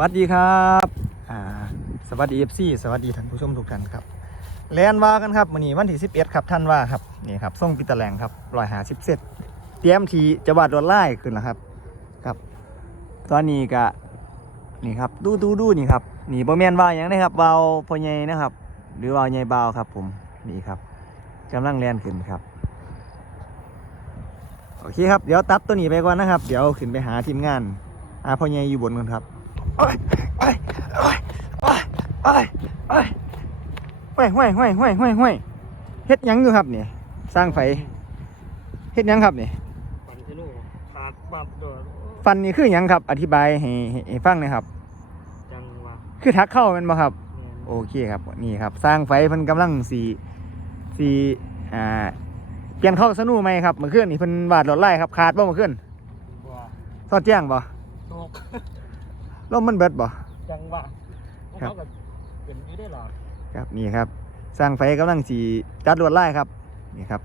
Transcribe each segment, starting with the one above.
วัสดีครับอ่าสวัสดีเอฟซีสวัสดีท่านผู้ชมทุกท่านครับแลนว่ากันครับวันนี้วันที่11ครับท่านว่าครับนี่ครับส่งปิตะแลงครับรอยหาสิบเซตเตรียมทีจะวาดรถไล่ขึ้นแล้วครับครับ ตอนนี้ก็นี่ครับดูดูดูนี่ครับนี่โบแมนว่าอย่างนี้ครับวาพอใหญ่นะครับ หรือวาใหญ่เบาครับผมนี่ครับกำลังแลนขึ้นครับโอเคครับเดี๋ยวตัดตัวนี้ไปก่อนนะครับ เดี๋ยวขึ้นไปหาทีมงานหาพ่อใหญ่อยู่บนกันครับ โอ้ยโอ้ยโอ้ยโอ้ยโอ้ยโอ้ยห้วยห้วยห้วยห้วยห้วยห้วยเฮ็ดหยังอยู่ครับนี่สร้างไฟเฮ็ดหยังครับนี่ปันที่นู่นขาดบัดโดดฟันนี่คือหยังครับ อธิบายให้ให้ให้ฟังหนะครับ จังหวะคือทักเข้าแมันบ่ครับ แม่นโอเคครับนี่ครับ สร้างไฟเพิ่นกำลังสีสีอ่าเปลี่ยนเข้าสนูไหมครับเมื่อคืนนี่เพิ่นวาดรถไล่ครับขาดบ่เมื่อคืนว่าทอดแจ้งบ่ตก ลมมันเบิดบ่จังหวะครับเขาก็เป็นอยู่ได้หรอครับนี่ครับสร้างไฟกำลังสีจัดรวดไล่ครับนี่ครับ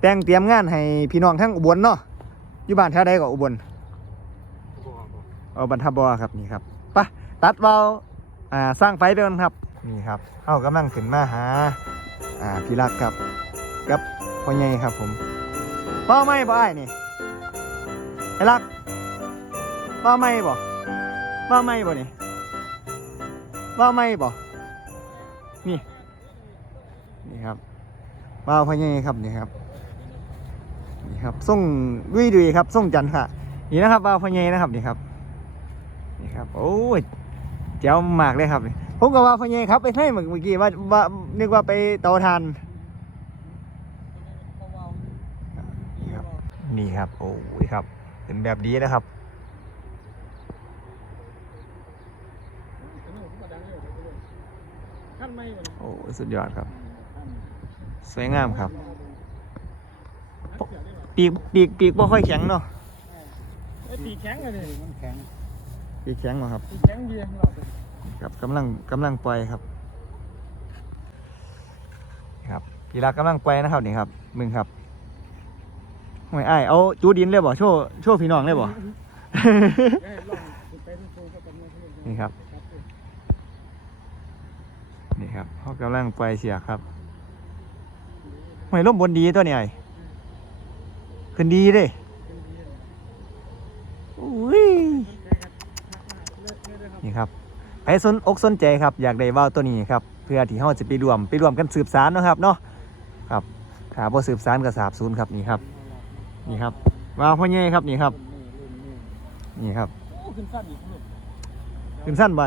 แต่งเตรียมงานให้พี่น้องทั้งอุบลเนาะอยู่บ้านแถวใดก็อุบลบ่บ่เอาบรรทับบอครับนี่ครับไปะตัดเบาอ่าสร้างไฟไปกันครับนี่ครับเข้ากำลังขึ้นมาหาอ่าพี่รักครับกับพ่อใหญ่ครับผมเป้าไม่บ่ไอ้ายนี่ไอ้รักเป้าไม่บ่ เป้าไม่บ่นี่เป้าไม่บ่นี่นี่ครับเป้าพ่อใหญ่ครับนี่ครับนี่ครับส่งดุยดุยครับส่งจันทร์ค่ะ นี่นะครับเป้าพ่อใหญ่นะครับนี่ครับนี่ครับโอ้ยเจ้ามากเลยครับผมก็ว่าพ่อใหญ่ครับไปให้เมื่อกี้ว่าว่านึกว่าไปเตาทานนี่ครับนี่ครับโอ้ยครับเป็นแบบดีนะครับ ขั้นไม่บ่โอ้ยสุดยอดครับ สวยงามครับ ปีกปีกปีกบ่ค่อยแข็งเนาะไอ้ตีแข็งเลยมันแข็งปีกแข็งเหรอครับตีแข็งเบียร์หรอกครับกำลังกำลังปล่อยครับ ครับพี่รักกำลังปล่อยนะครับนี่ครับมึงครับห่วยอ้ายเอาจูดินเลยบ่โชว์โชว์พี่น้องเลยบ่เอ้ยลองไปที่โชว์เขากันมาที่นี่ครับ นี่ครับเขากำลังปเสียกครับห่วยร่มบนดีตัวนี้ไอ้ขึ้นดีเด้อุ้ยนี่ครับใครสนอกสนใจครับ อยากได้ว่าวตัวนี้ครับ เพื่อที่เขาจะไปรวมไปรวมกันสืบสารนะครับเนาะครับถ้าบ่สืบสารก็สาบสูญครับนี่ครับ นี่ครับว่าวพ่อใหญ่ครับนี่ครับ นี่ครับขึ้นสั้นไป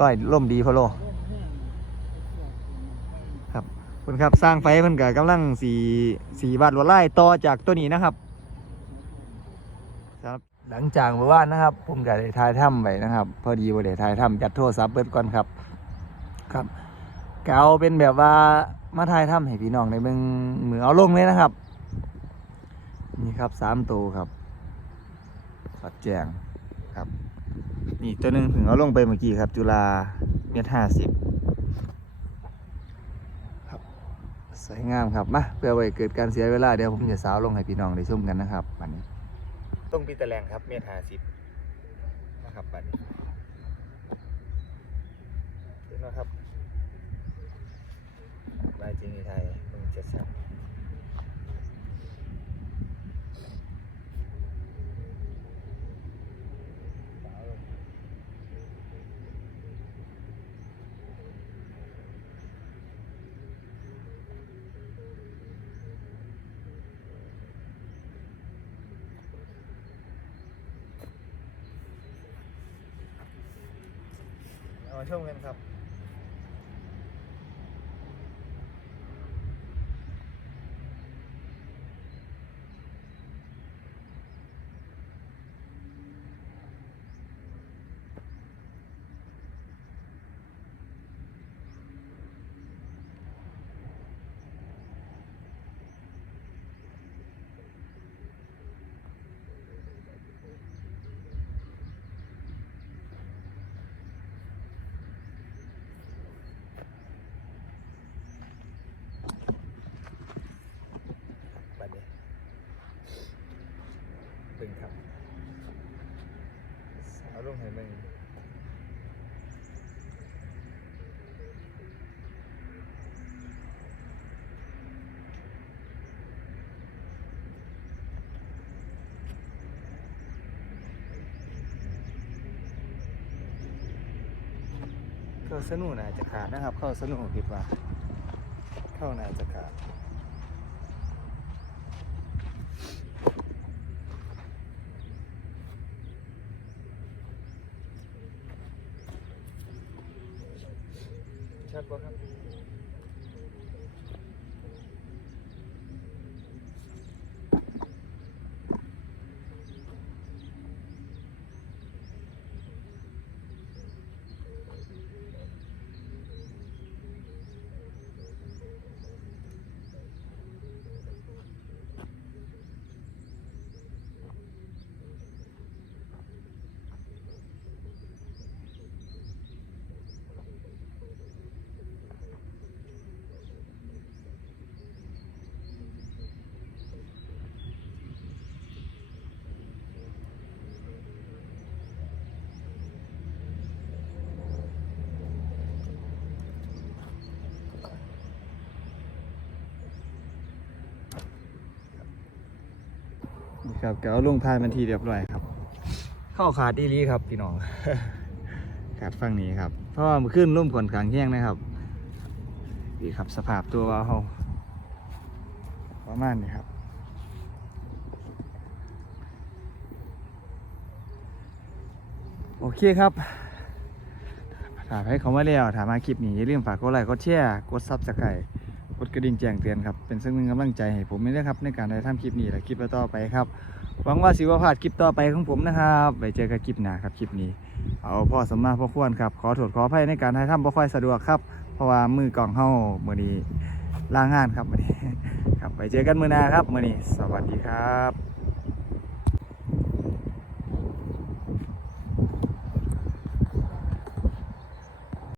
ร้อยล่มดีพะโลคร่มแห้งคุณครับสร้างไฟเพิ่นก็กำลังสีสีบาทลวดลายต่อจากตัวนี้นะครับ ครับหลังจากเมื่อวานนะครับผมก็ได้ถ่ายถ้ำไว้นะครับ พอดีว่าได้ถ่ายถ้ำจัดโทรศัพท์เบิดก่อนครับ ครับกเอาเป็นแบบว่ามาถ่ายถ้ำให้พี่น้องในเมืองเหมือเอาลงเลยนะครับ นี่ครับสามตัวครับสัดแจงครับ นี่ตัวหนึ่งถึงเอาลงไปเมื่อกี้ครับ จุฬาเมตรห้าสิบสวยงามครับมาเพื่อไว้เกิดการเสียเวลาเดี๋ยวผมจะสาวลงให้พี่น้องได้ชมกันนะครับบัดนี้ต้องปีตะแลงครับเมตรหาสิบนะครับบัดนี้เห็นไหมครับลายจริงไทยมึงเจ็ดสับ ชมกันครับ เ็นครับเอาลงให้มันเข้าสนุนอาจจะขาดนะครับ เข้าสนุนผิดว่า เข้าน่าจะขาด ชัดป่ ครับนี่ครับแกเอาลงทายมันทีเรียบร้อยครับ เข้าขาดอีหลีครับพี่น้อง ขาดฟังนี้ครับ เพราะว่ามันขึ้นร่มขนขางแห้งนะครับนี่ครับสภาพตัวเขาประมาณนี้ครับโอเคครับถามให้เขามาแล้วถามมาคลิปนี้อย่าลืมฝากกดไลค์กดแชร์กดซับสไครต์กดกระดิ่งแจ้งเตือนครับ เป็นซึ่งหนึ่งกำลังใจให้ผมด้วยครับ ในการได้ทำคลิปนี้และคลิปต่อไปครับ หวังว่าสิว่าพลาดคลิปต่อไปของผมนะครับไปเจอกันคลิปหน้าครับคลิปนี้ เอาพ่อสมมาพ่อควรครับ ขอโทษขออภัยในการถ่ายทำบ่ค่อยสะดวกครับ เพราะว่ามือกล่องเฮามือนี้ลางานครับมือนี้ครับไปเจอกันมือหน้าครับมือนี้ สวัสดีครับ